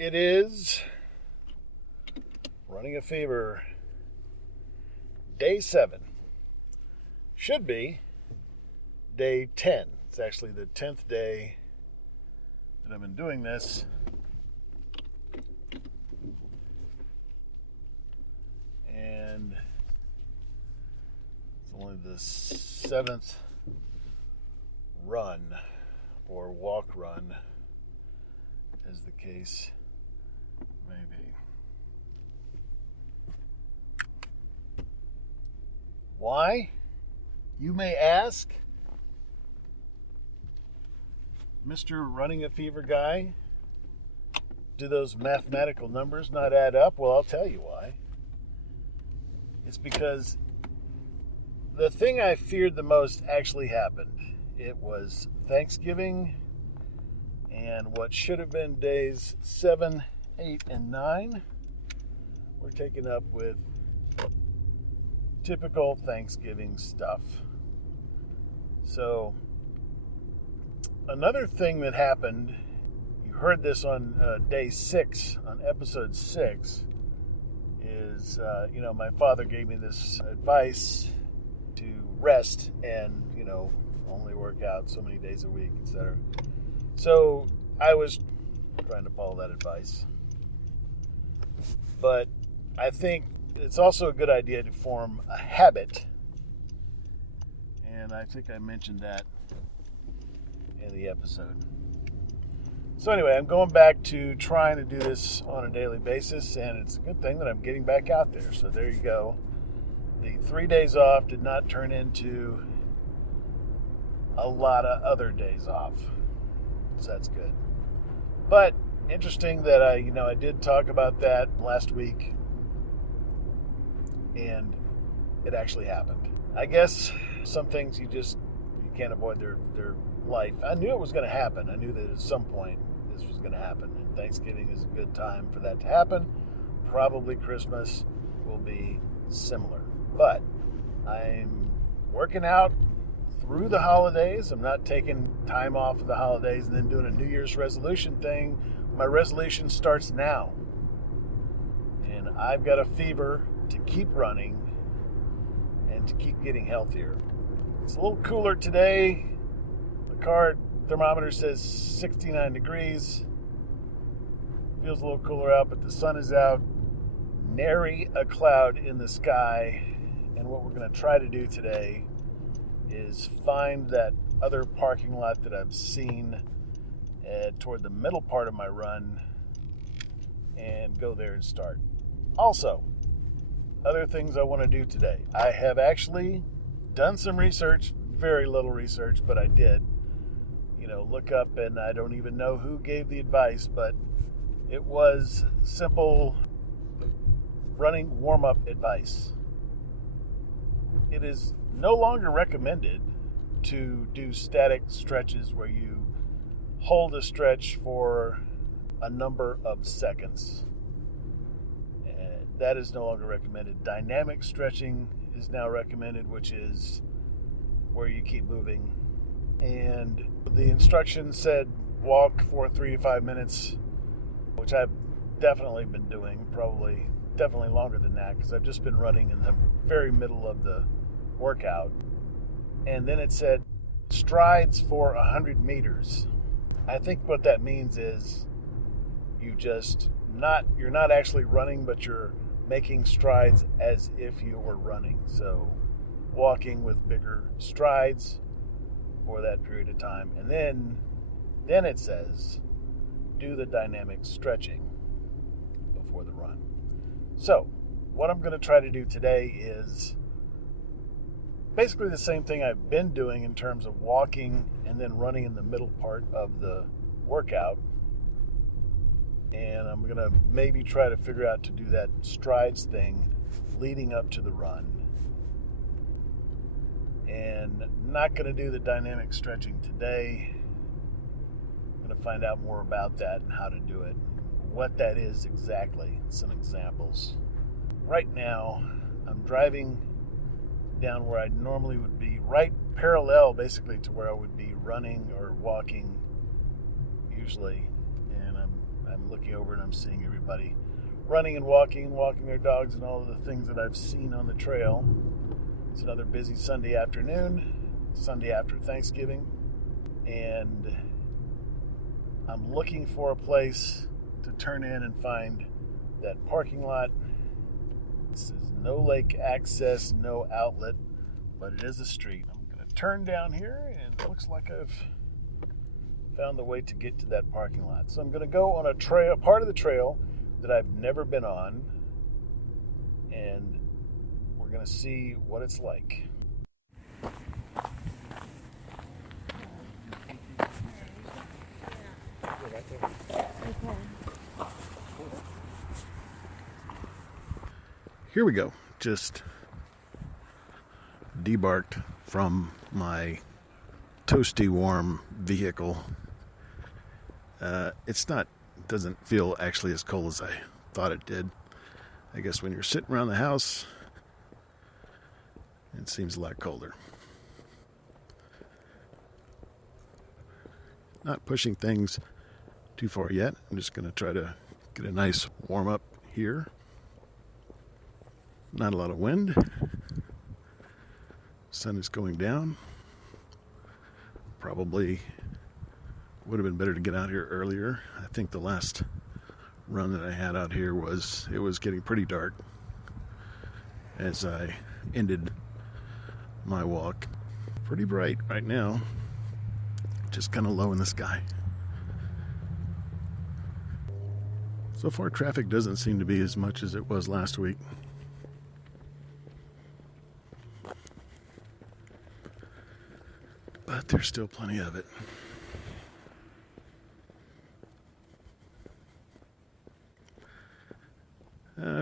It is running a fever. Day 7. Should be day 10. It's actually the 10th day that I've been doing this. And it's only the 7th run or walk run, as the case may be. Why, you may ask? Mr. Running a Fever guy, do those mathematical numbers not add up? Well, I'll tell you why. It's because the thing I feared the most actually happened. It was Thanksgiving, and what should have been days 7, 8, and 9 were taken up with typical Thanksgiving stuff. So, another thing that happened, you heard this on day 6, on episode 6, is, my father gave me this advice to rest and, only work out so many days a week, etc. So I was trying to follow that advice. But I think it's also a good idea to form a habit. And I think I mentioned that in the episode. So anyway, I'm going back to trying to do this on a daily basis, and it's a good thing that I'm getting back out there. So there you go. The 3 days off did not turn into a lot of other days off. So that's good. But interesting that I did talk about that last week, and it actually happened. I guess some things you can't avoid their life. I knew it was going to happen. I knew that at some point this was going to happen, and Thanksgiving is a good time for that to happen. Probably Christmas will be similar. But I'm working out through the holidays. I'm not taking time off of the holidays and then doing a New Year's resolution thing. My resolution starts now. And I've got a fever to keep running and to keep getting healthier. It's a little cooler today. The car thermometer says 69 degrees. Feels a little cooler out, but the sun is out. Nary a cloud in the sky. And what we're going to try to do today is find that other parking lot that I've seen toward the middle part of my run and go there and start. Also, other things I want to do today. I have actually done some research, very little research, but I did. Look up, and I don't even know who gave the advice, but it was simple running warm-up advice. It is no longer recommended to do static stretches where you hold a stretch for a number of seconds. That is no longer recommended. Dynamic stretching is now recommended, which is where you keep moving. And the instructions said walk for 3 to 5 minutes, which I've definitely been doing, definitely longer than that, because I've just been running in the very middle of the workout. And then it said strides for 100 meters. I think what that means is you're not actually running, but you're making strides as if you were running. So walking with bigger strides for that period of time. And then it says do the dynamic stretching before the run. So what I'm going to try to do today is basically the same thing I've been doing in terms of walking and then running in the middle part of the workout. And I'm going to maybe try to figure out to do that strides thing leading up to the run. And not going to do the dynamic stretching today. I'm going to find out more about that and how to do it. What that is exactly, some examples. Right now, I'm driving down where I normally would be, right parallel basically to where I would be running or walking usually. And I'm looking over and I'm seeing everybody running and walking their dogs and all of the things that I've seen on the trail. It's another busy Sunday afternoon, Sunday after Thanksgiving, and I'm looking for a place to turn in and find that parking lot. This is no lake access, no outlet, but it is a street. I'm going to turn down here, and it looks like I've found the way to get to that parking lot. So I'm going to go on a trail, part of the trail that I've never been on, and we're going to see what it's like. Here we go. Just debarked from my toasty warm vehicle. Doesn't feel actually as cold as I thought it did. I guess when you're sitting around the house, it seems a lot colder. Not pushing things too far yet. I'm just going to try to get a nice warm up here. Not a lot of wind. Sun is going down. Probably would have been better to get out here earlier. I think the last run that I had out here was getting pretty dark as I ended my walk. Pretty bright right now, just kind of low in the sky. So far, traffic doesn't seem to be as much as it was last week. But there's still plenty of it.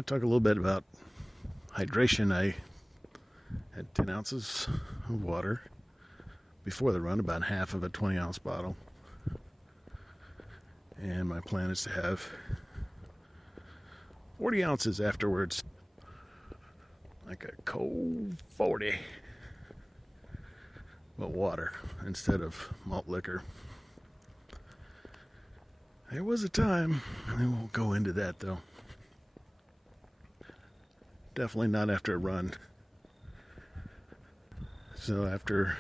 Talk a little bit about hydration. I had 10 ounces of water before the run, about half of a 20-ounce bottle. And my plan is to have 40 ounces afterwards. Like a cold 40. But water instead of malt liquor. There was a time, I won't go into that though. Definitely not after a run. So after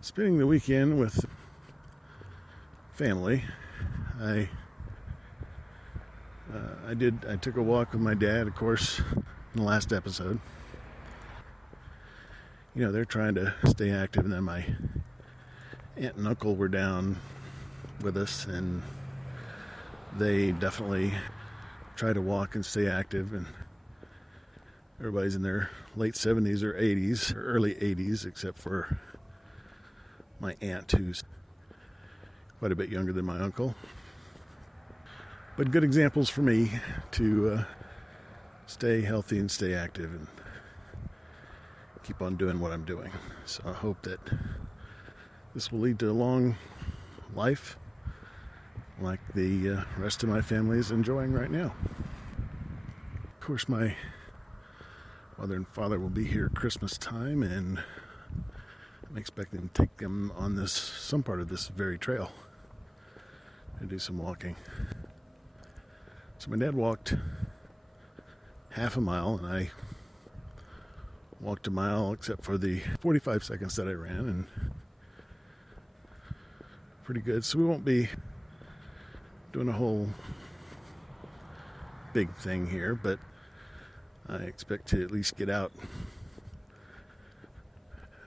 spending the weekend with family, I took a walk with my dad, of course, in the last episode. You know, they're trying to stay active, and then my aunt and uncle were down with us, and they definitely try to walk and stay active, and everybody's in their late 70s or 80s, or early 80s, except for my aunt, who's quite a bit younger than my uncle. But good examples for me to stay healthy and stay active and keep on doing what I'm doing. So I hope that this will lead to a long life like the rest of my family is enjoying right now. Of course, my mother and father will be here at Christmas time, and I'm expecting to take them on some part of this very trail and do some walking. So my dad walked half a mile, and I walked a mile except for the 45 seconds that I ran, and pretty good. So we won't be doing a whole big thing here, but I expect to at least get out.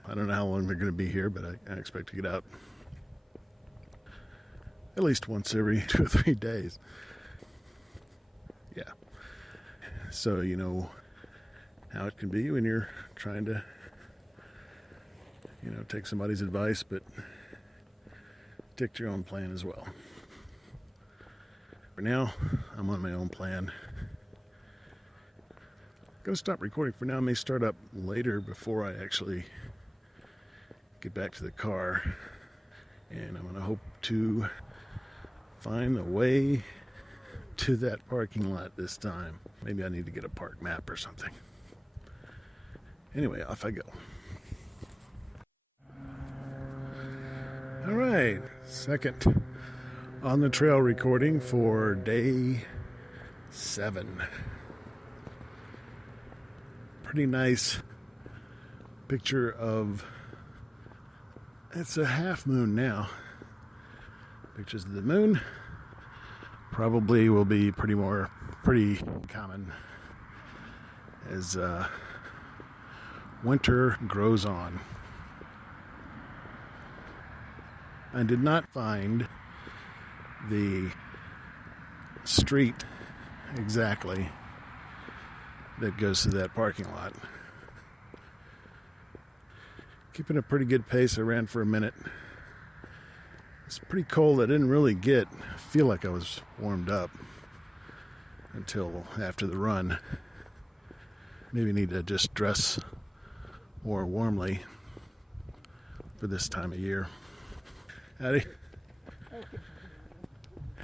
I don't know how long they're going to be here, but I expect to get out at least once every 2 or 3 days. Yeah. So, you know how it can be when you're trying to, take somebody's advice, but stick to your own plan as well. For now, I'm on my own plan. I'm going to stop recording for now. I may start up later before I actually get back to the car. And I'm going to hope to find a way to that parking lot this time. Maybe I need to get a park map or something. Anyway, off I go. All right, second On the trail recording for day 7. Pretty nice picture of, it's a half moon now. Pictures of the moon probably will be pretty common as winter grows on. I did not find the street exactly that goes to that parking lot. Keeping a pretty good pace. I ran for a minute. It's pretty cold. I didn't really feel like I was warmed up until after the run. Maybe need to just dress more warmly for this time of year. Howdy.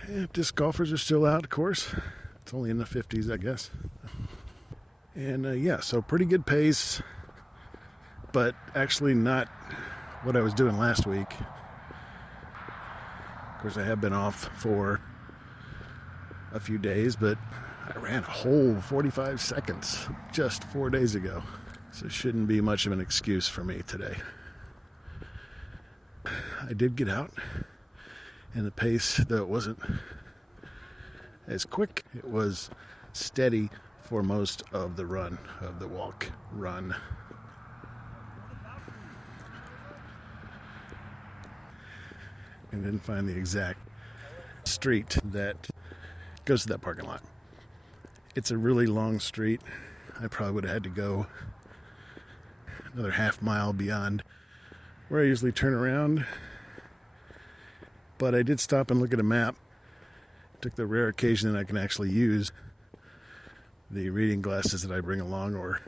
Yeah, disc golfers are still out, of course. It's only in the 50s, I guess. And so pretty good pace, but actually not what I was doing last week. Of course, I have been off for a few days, but I ran a whole 45 seconds just 4 days ago. So it shouldn't be much of an excuse for me today. I did get out, and the pace, though it wasn't as quick, it was steady for most of the run, of the walk run. And didn't find the exact street that goes to that parking lot. It's a really long street. I probably would have had to go another half mile beyond where I usually turn around. But I did stop and look at a map. Took the rare occasion that I can actually use the reading glasses that I bring along, or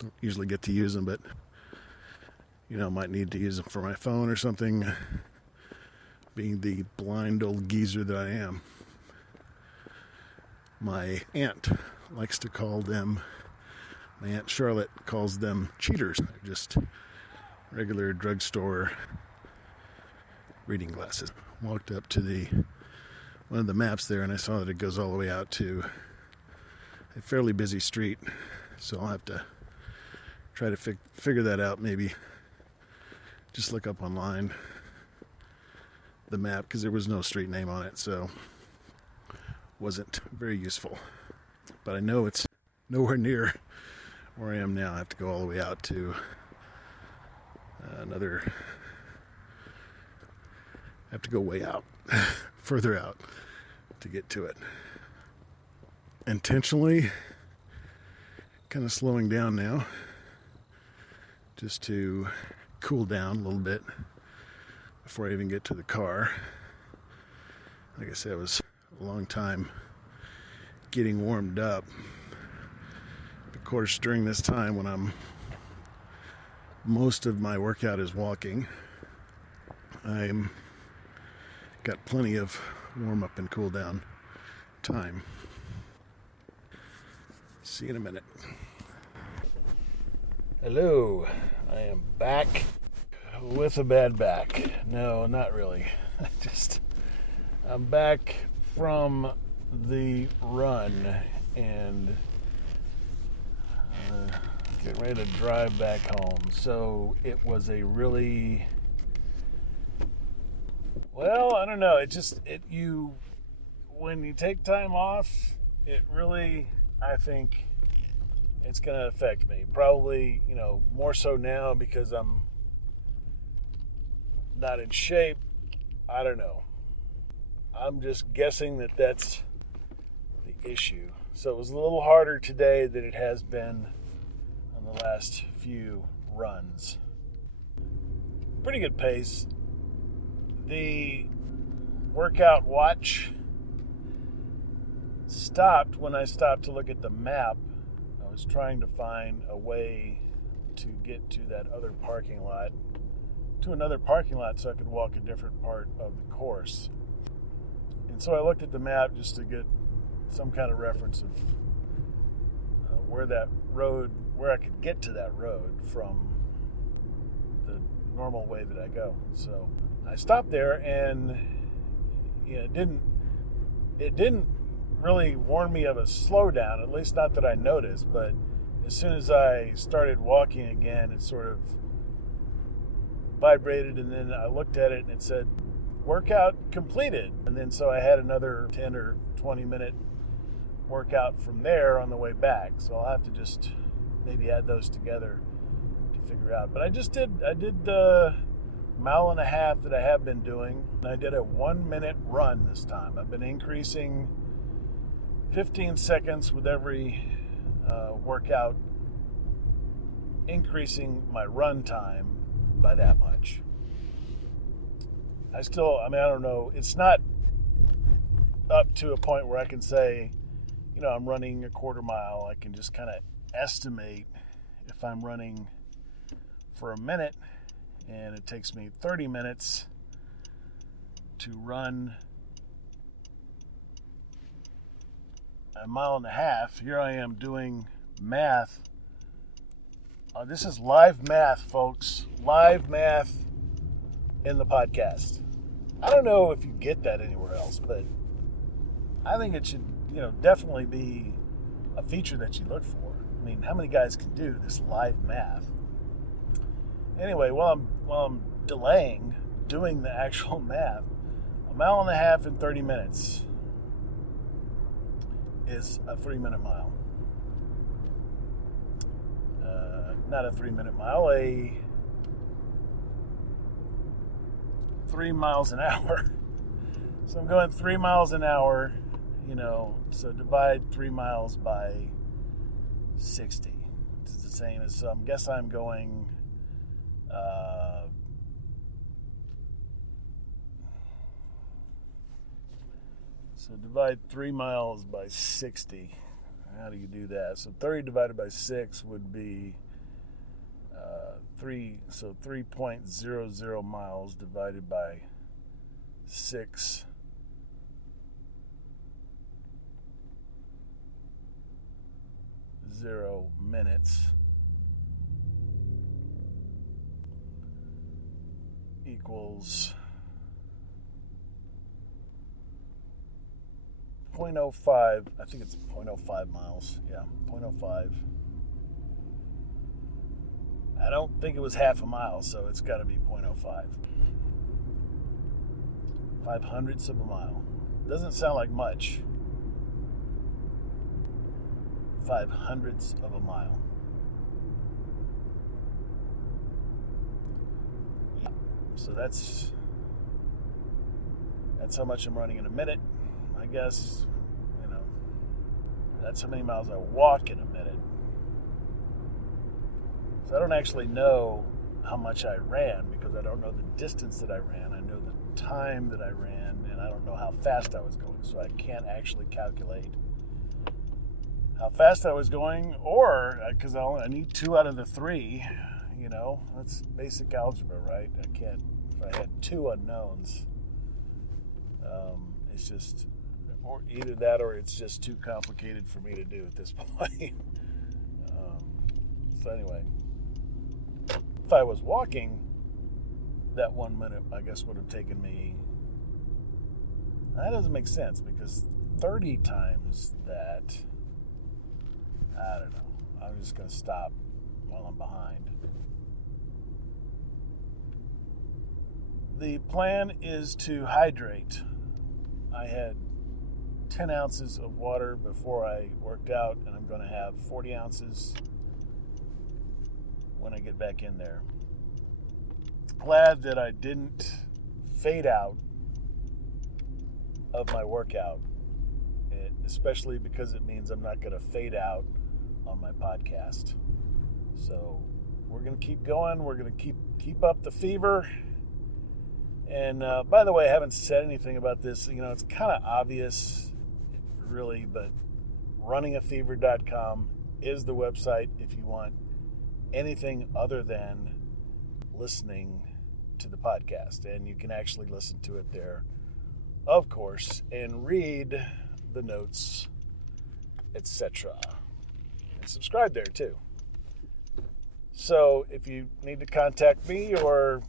don't usually get to use them, but might need to use them for my phone or something, being the blind old geezer that I am. My aunt likes to call them, my Aunt Charlotte calls them cheaters. They're just regular drugstore reading glasses. Walked up to one of the maps there, and I saw that it goes all the way out to a fairly busy street, so I'll have to try to figure that out. Maybe just look up online the map, because there was no street name on it, so wasn't very useful. But I know it's nowhere near where I am now. I have to go all the way out to I have to go way out, further out to get to it. Intentionally kind of slowing down now, just to cool down a little bit before I even get to the car. Like I said, it was a long time getting warmed up. Of course, during this time when most of my workout is walking, I'm got plenty of warm up and cool down time. See you in a minute. Hello, I am back with a bad back. No, not really. I'm back from the run and getting ready to drive back home. So it was a really, well, I don't know. When you take time off, it really, I think it's going to affect me. Probably, more so now because I'm not in shape. I don't know. I'm just guessing that that's the issue. So it was a little harder today than it has been on the last few runs. Pretty good pace. The workout watch stopped when I stopped to look at the map. I was trying to find a way to get to that other parking lot, to another parking lot, so I could walk a different part of the course. And so I looked at the map just to get some kind of reference of where I could get to that road from the normal way that I go. So I stopped there, and it didn't really warn me of a slowdown, at least not that I noticed, but as soon as I started walking again, it sort of vibrated, and then I looked at it and it said workout completed. And then so I had another 10 or 20 minute workout from there on the way back. So I'll have to just maybe add those together to figure out. But I did the mile and a half that I have been doing. I did a 1 minute run this time. I've been increasing 15 seconds with every workout, increasing my run time by that much. I don't know, it's not up to a point where I can say, I'm running a quarter mile. I can just kind of estimate if I'm running for a minute and it takes me 30 minutes to run a mile and a half. Here I am doing math. This is live math, folks. Live math in the podcast. I don't know if you get that anywhere else, but I think it should, definitely be a feature that you look for. I mean, how many guys can do this live math? Anyway, while I'm delaying doing the actual math, a mile and a half in 30 minutes is a 3-minute mile. Not a 3-minute mile, a 3 miles an hour. So I'm going 3 miles an hour, so divide 3 miles by 60. It's the same as, so I guess I'm going, so divide 3 miles by 60. How do you do that? So 30 divided by 6 would be 3.00 miles divided by 6 minutes equals 0.05. I think it's 0.05 miles. Yeah, 0.05. I don't think it was half a mile, so it's got to be 0.05. 5/100ths of a mile. Doesn't sound like much. 5/100ths of a mile. Yeah. So that's how much I'm running in a minute. I guess, that's how many miles I walk in a minute. So I don't actually know how much I ran because I don't know the distance that I ran. I know the time that I ran, and I don't know how fast I was going. So I can't actually calculate how fast I was going, or because I need 2 out of the 3. That's basic algebra, right? I can't. If I had 2 unknowns, it's just, or either that or it's just too complicated for me to do at this point. So anyway, if I was walking, that 1 minute, I guess, would have taken me. That doesn't make sense because 30 times that, I don't know. I'm just going to stop while I'm behind. The plan is to hydrate. I had 10 ounces of water before I worked out, and I'm going to have 40 ounces when I get back in there. Glad that I didn't fade out of my workout, especially because it means I'm not going to fade out on my podcast. So we're going to keep going. We're going to keep up the fever. And by the way, I haven't said anything about this. It's kind of obvious, really, but runningafever.com is the website if you want anything other than listening to the podcast. And you can actually listen to it there, of course, and read the notes, etc. And subscribe there, too. So if you need to contact me or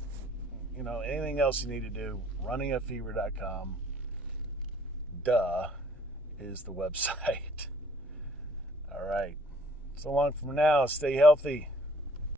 anything else you need to do, runningafever.com. duh, is the website. All right. So long from now. Stay healthy.